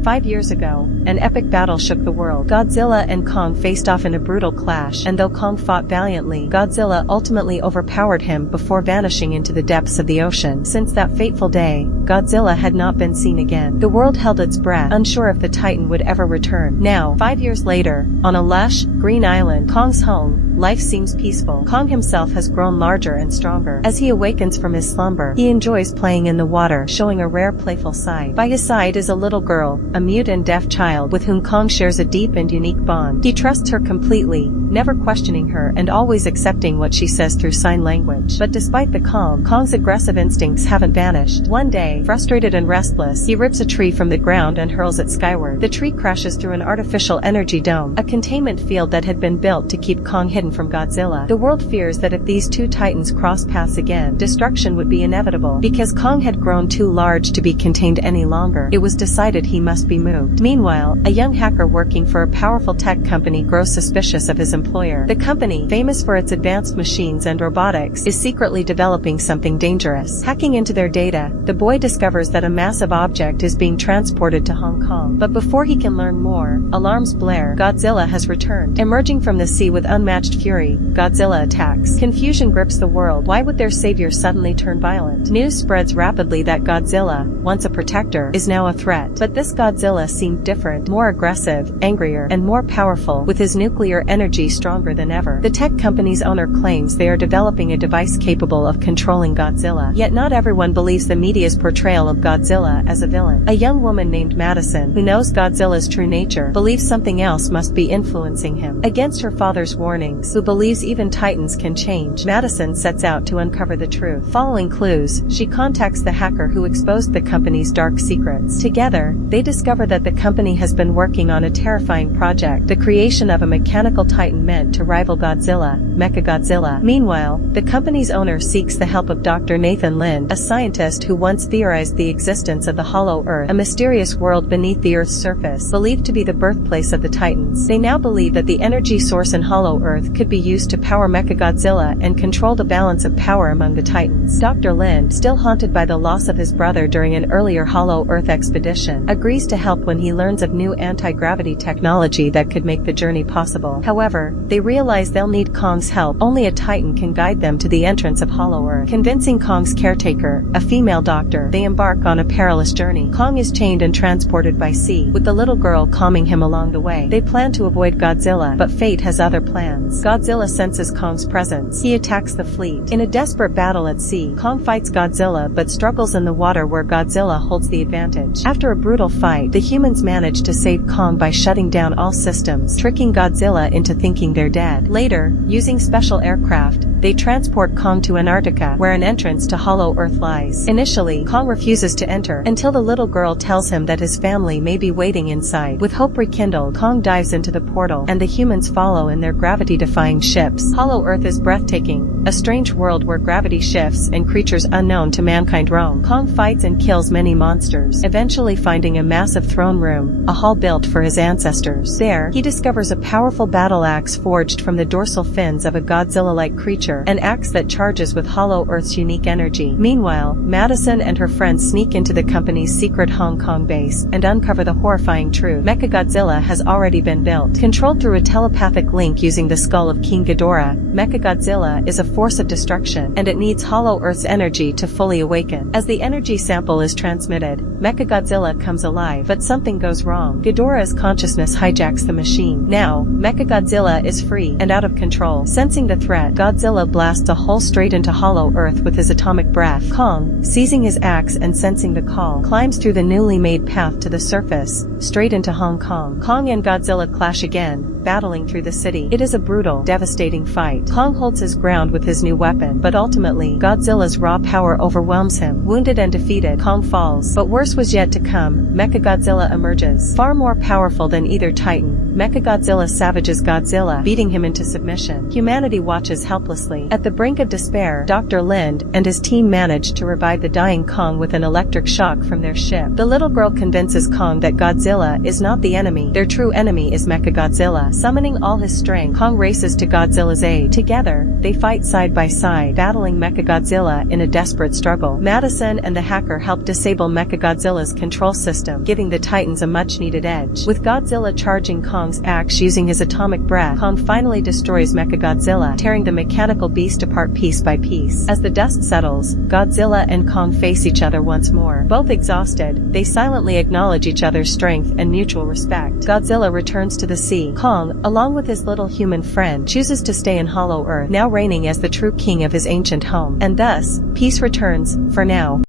5 years ago, an epic battle shook the world. Godzilla and Kong faced off in a brutal clash, and though Kong fought valiantly, Godzilla ultimately overpowered him before vanishing into the depths of the ocean. Since that fateful day, Godzilla had not been seen again. The world held its breath, unsure if the Titan would ever return. Now, 5 years later, on a lush, green island, Kong's home, life seems peaceful. Kong himself has grown larger and stronger. As he awakens from his slumber, he enjoys playing in the water, showing a rare playful side. By his side is a little girl, a mute and deaf child with whom Kong shares a deep and unique bond. He trusts her completely, never questioning her and always accepting what she says through sign language. But despite the calm, Kong's aggressive instincts haven't vanished. One day, frustrated and restless, he rips a tree from the ground and hurls it skyward. The tree crashes through an artificial energy dome, a containment field that had been built to keep Kong hidden from Godzilla. The world fears that if these two titans cross paths again, destruction would be inevitable. Because Kong had grown too large to be contained any longer, it was decided he must be moved. Meanwhile, a young hacker working for a powerful tech company grows suspicious of his employer. The company, famous for its advanced machines and robotics, is secretly developing something dangerous. Hacking into their data, the boy discovers that a massive object is being transported to Hong Kong. But before he can learn more, alarms blare. Godzilla has returned. Emerging from the sea with unmatched fury, Godzilla attacks. Confusion grips the world. Why would their savior suddenly turn violent? News spreads rapidly that Godzilla, once a protector, is now a threat. But this Godzilla seemed different, more aggressive, angrier, and more powerful, with his nuclear energy stronger than ever. The tech company's owner claims they are developing a device capable of controlling Godzilla. Yet not everyone believes the media's portrayal of Godzilla as a villain. A young woman named Madison, who knows Godzilla's true nature, believes something else must be influencing him. Against her father's warnings, who believes even titans can change, Madison sets out to uncover the truth. Following clues, she contacts the hacker who exposed the company's dark secrets. Together, they discover that the company has been working on a terrifying project, the creation of a mechanical titan meant to rival Godzilla, Mechagodzilla. Meanwhile, the company's owner seeks the help of Dr. Nathan Lind, a scientist who once theorized the existence of the Hollow Earth, a mysterious world beneath the Earth's surface, believed to be the birthplace of the Titans. They now believe that the energy source in Hollow Earth could be used to power Mechagodzilla and control the balance of power among the Titans. Dr. Lind, still haunted by the loss of his brother during an earlier Hollow Earth expedition, agrees to help when he learns of new anti-gravity technology that could make the journey possible. However, they realize they'll need Kong's help. Only a Titan can guide them to the entrance of Hollow Earth. Convincing Kong's caretaker, a female doctor, they embark on a perilous journey. Kong is chained and transported by sea, with the little girl calming him along the way. They plan to avoid Godzilla, but fate has other plans. Godzilla senses Kong's presence. He attacks the fleet. In a desperate battle at sea, Kong fights Godzilla but struggles in the water where Godzilla holds the advantage. After a brutal fight, the humans manage to save Kong by shutting down all systems, tricking Godzilla into thinking they're dead. Later, using special aircraft, they transport Kong to Antarctica, where an entrance to Hollow Earth lies. Initially, Kong refuses to enter, until the little girl tells him that his family may be waiting inside. With hope rekindled, Kong dives into the portal, and the humans follow in their gravity-defying ships. Hollow Earth is breathtaking, a strange world where gravity shifts and creatures unknown to mankind roam. Kong fights and kills many monsters, eventually finding a massive throne room, a hall built for his ancestors. There, he discovers a powerful battle axe forged from the dorsal fins of a Godzilla-like creature, an axe that charges with Hollow Earth's unique energy. Meanwhile, Madison and her friends sneak into the company's secret Hong Kong base and uncover the horrifying truth. Mechagodzilla has already been built. Controlled through a telepathic link using the skull of King Ghidorah, Mechagodzilla is a force of destruction, and it needs Hollow Earth's energy to fully awaken. As the energy sample is transmitted, Mechagodzilla comes alive, but something goes wrong. Ghidorah's consciousness hijacks the machine. Now, Mechagodzilla is free and out of control. Sensing the threat, Godzilla blasts a hole straight into Hollow Earth with his atomic breath. Kong, seizing his axe and sensing the call, climbs through the newly made path to the surface, straight into Hong Kong. Kong and Godzilla clash again, battling through the city. It is a brutal, devastating fight. Kong holds his ground with his new weapon, but ultimately, Godzilla's raw power overwhelms him. Wounded and defeated, Kong falls. But worse was yet to come. Mechagodzilla emerges. Far more powerful than either Titan, Mechagodzilla savages Godzilla, beating him into submission. Humanity watches helplessly viciously. At the brink of despair, Dr. Lind and his team manage to revive the dying Kong with an electric shock from their ship. The little girl convinces Kong that Godzilla is not the enemy. Their true enemy is Mechagodzilla. Summoning all his strength, Kong races to Godzilla's aid. Together, they fight side by side, battling Mechagodzilla in a desperate struggle. Madison and the hacker help disable Mechagodzilla's control system, giving the Titans a much-needed edge. With Godzilla charging Kong's axe using his atomic breath, Kong finally destroys Mechagodzilla, tearing the mechanical beast apart piece by piece. As the dust settles, Godzilla and Kong face each other once more. Both exhausted, they silently acknowledge each other's strength and mutual respect. Godzilla returns to the sea. Kong, along with his little human friend, chooses to stay in Hollow Earth, now reigning as the true king of his ancient home. And thus, peace returns, for now.